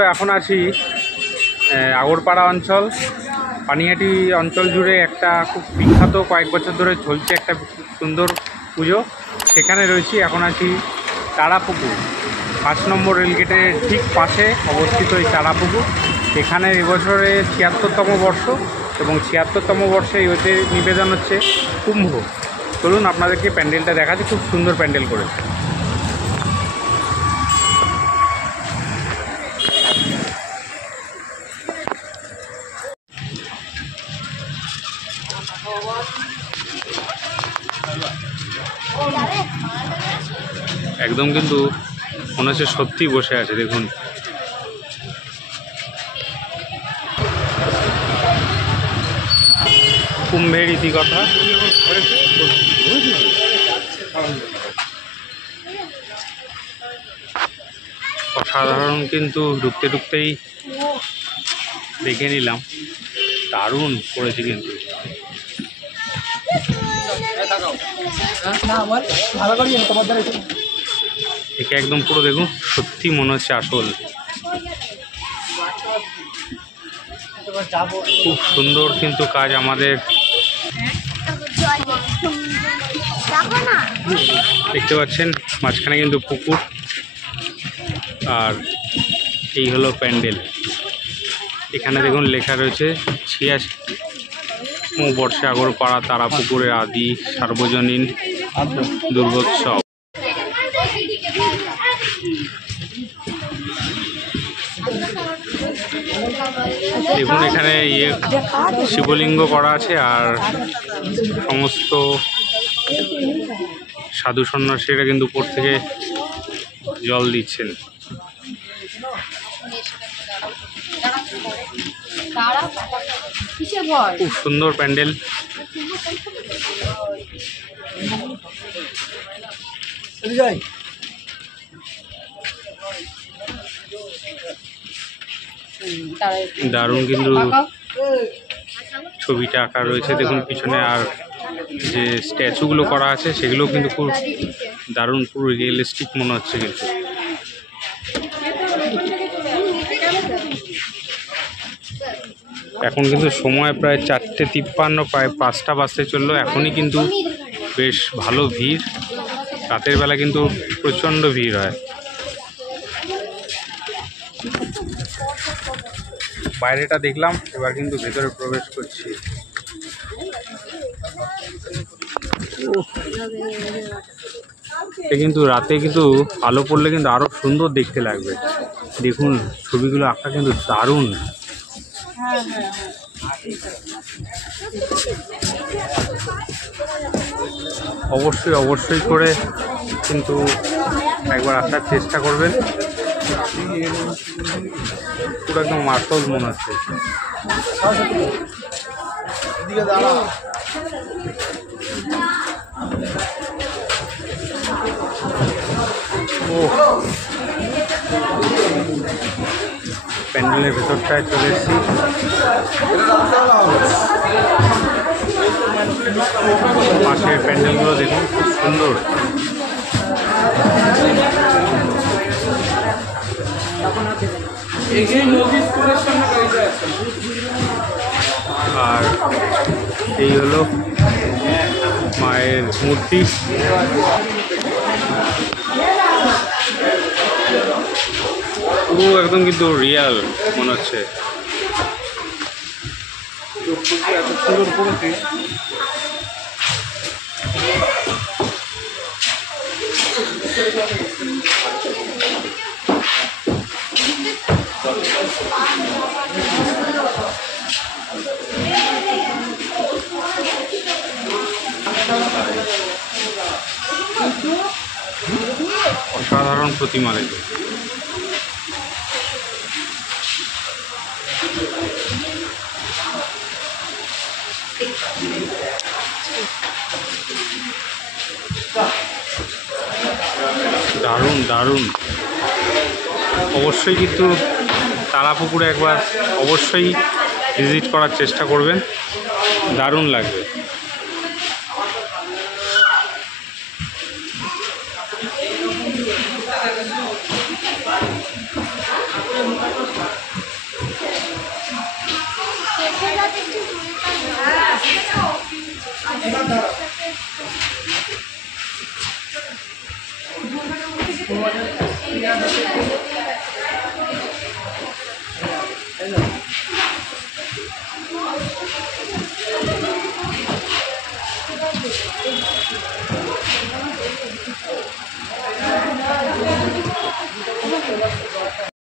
বন্ধুরা এখন আছি আগরপাড়া অঞ্চল, পানিহাটি অঞ্চল জুড়ে একটা খুব বিখ্যাত কয়েক বছর ধরে চলছে একটা সুন্দর পুজো। সেখানে রয়েছি, এখন আছি চারাপুকুর ৫ নম্বর রেলগেটের ঠিক পাশে অবস্থিত এই চারাপুকুর। এখানে এবছরে ৭৬তম বর্ষ এবং ৭৬তম বর্ষে এতে নিবেদন হচ্ছে কুম্ভ। চলুন আপনাদেরকে প্যান্ডেলটা দেখাচ্ছি, খুব সুন্দর প্যান্ডেল করেছে। একদম কিন্তু মনে হচ্ছে সত্যি বসে আছে, দেখুন। কুম্ভের ইতিকথা। অসাধারণ, কিন্তু ঢুকতে ঢুকতেই দেখে নিলাম, দারুণ করেছে কিন্তু। একে একদম পুরো দেখুন, সত্যি মনে হচ্ছে আসল। খুব সুন্দর কিন্তু কাজ আমাদের। দেখতে পাচ্ছেন মাঝখানে কিন্তু পুকুর, আর এই হলো প্যান্ডেল। এখানে দেখুন লেখা রয়েছে ৮৬তম বর্ষে আগরপাড়া তারাপুকুরের আদি সার্বজনীন দুর্গোৎসব। দেখুন এখানে শিবলিঙ্গ করা আছে, আর সমস্ত সাধু সন্ন্যাসীরা কিন্তু উপর থেকে জল দিচ্ছেন। খুব সুন্দর প্যান্ডেল। দারুণ কিন্তু ছবিটা আঁকা রয়েছে, দেখুন পিছনে। আর যে স্ট্যাচুগুলো করা আছে সেগুলো কিন্তু খুব দারুণ, পুরো রিয়েলিস্টিক মনে হচ্ছে কিন্তু। এখন কিন্তু সময় প্রায় ৪:৫৩, প্রায় ৫টা বাজতে চললো। এখনই কিন্তু বেশ ভালো ভিড়। রাতের বেলা কিন্তু প্রচণ্ড ভিড় হয়। বাইরেটা দেখলাম, এবার কিন্তু ভেতরে প্রবেশ করছি। কিন্তু রাতে কিন্তু আলো পড়লে কিন্তু আরো সুন্দর দেখতে লাগবে। দেখুন ছবিগুলো আঁকা কিন্তু দারুণ। অবশ্যই অবশ্যই করে কিন্তু একবার আসার চেষ্টা করবেন। পুরো একদম আসল মনে হচ্ছে। প্যান্ডেলের ভেতরটায় চলে এসেছি। পাশের প্যান্ডেলগুলো দেখুন, খুব সুন্দর। আর এই হলো মায়ের মূর্তি। পুরো একদম কিন্তু রিয়াল মনে হচ্ছে। এত সুন্দর করেছে। অসাধারণ প্রতিমা দেখে। দারুণ দারুণ। অবশ্যই কিন্তু তারাপুকুরে একবার অবশ্যই ভিজিট করার চেষ্টা করবেন, দারুণ লাগবে।